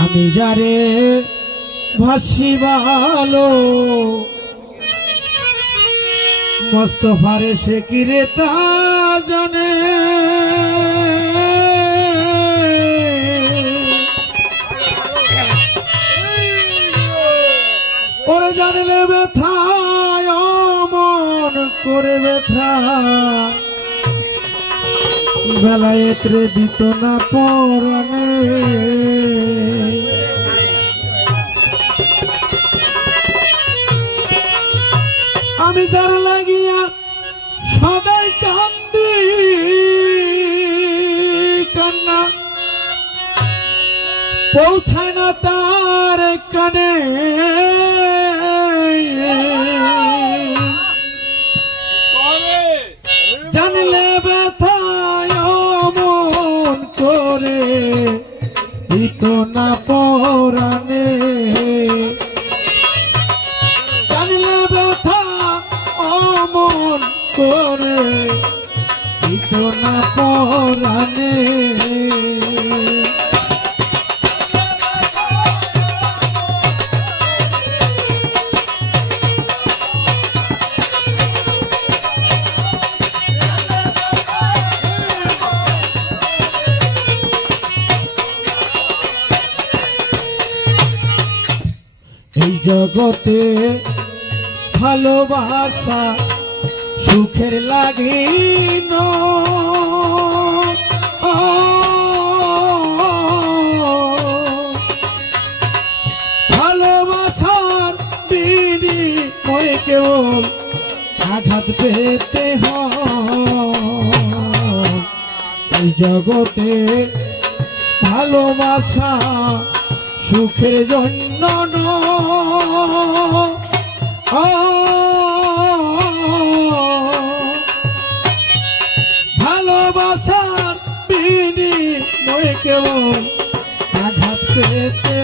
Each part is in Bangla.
আমি যারে ভাসি ভালো মস্তফারে সে কিরে তা জানে। ওরে জানলে ব্যথায় মন করে ব্যথা। বেলায় ত্রে দিত না পরানে। আমি যার লাগিয়া সদাই কান্দি, কান্না পৌঁছায় না তার কানে। না পরানে জানলে ব্যথা অমন করে। জগতে ভালোবাসা সুখের লাগে ভালোবাসার বিড়ি মরে কেবল আঘাত পেতে হয়। জগতে ভালোবাসা সুখের জন্য নয়। ভালোবাসার বিনিময়ে কেবল আঘাত পেতে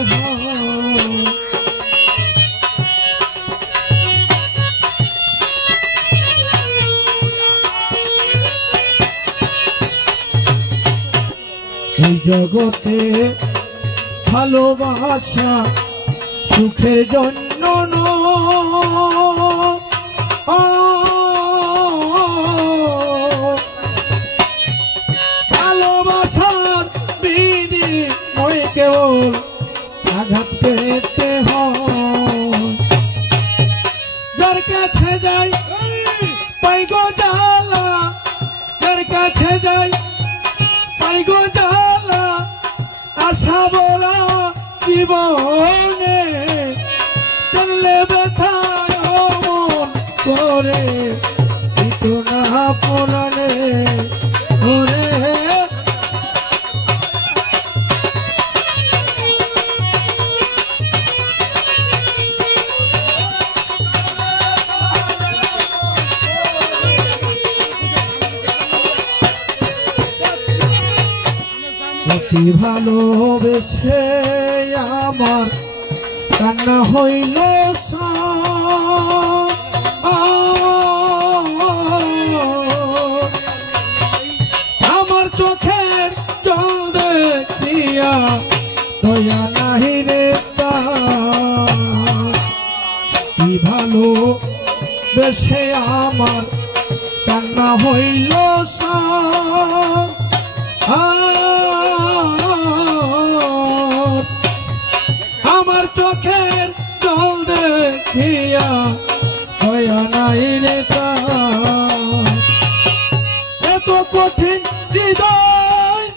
জগতে ভালোবাসা সুখের জন্য নয়। জীবনে জানলে ব্যথায় মন করে। দিত না পরাণে অতি ভালোবেসে আমার কান্না হইল আমার চোখের জল দেখিয়া দয়া নাহি রে। কি ভালো বেশে আমার কান্না হইল সা- আমার চোখের জল দেখিয়া হয়া নাই রে। এত কঠিন হৃদয়।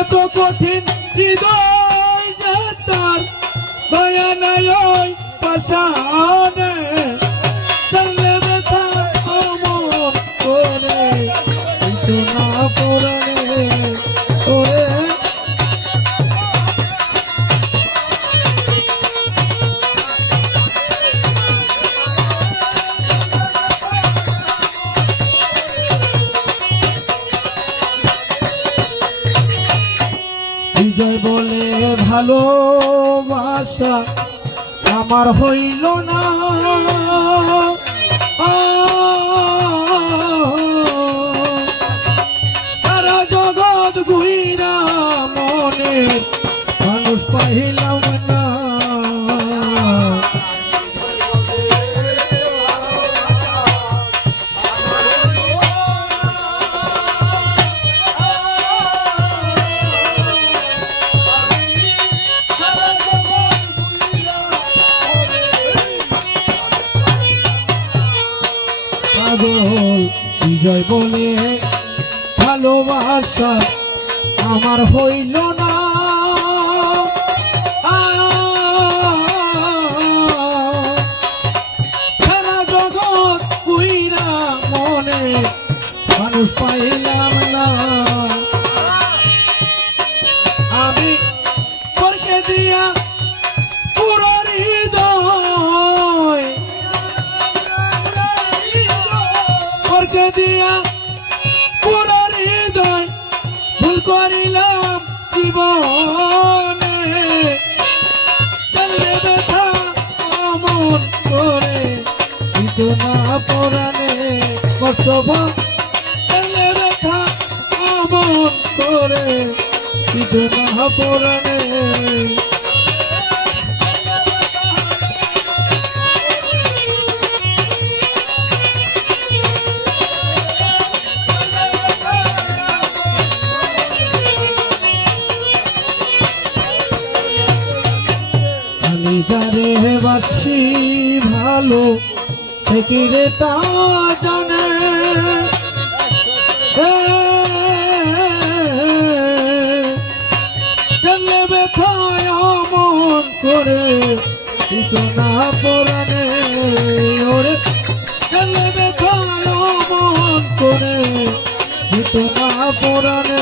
এত কঠিন হৃদয় দয়া নাই ওই বলে ভালোবাসা আমার হইল না। পাগল বিজয় বলে ভালোবাসা আমার হইল না। দিয়া পুরো হৃদয় ভুল করিলাম জীবনে। অমন করে কিন্তু না ব্যথা অমন করে কিন্তু না জানে বাসি, ভালো থেকে রে তা জানে। জানলে করে ওরে জানলে অমন করে না পরানে?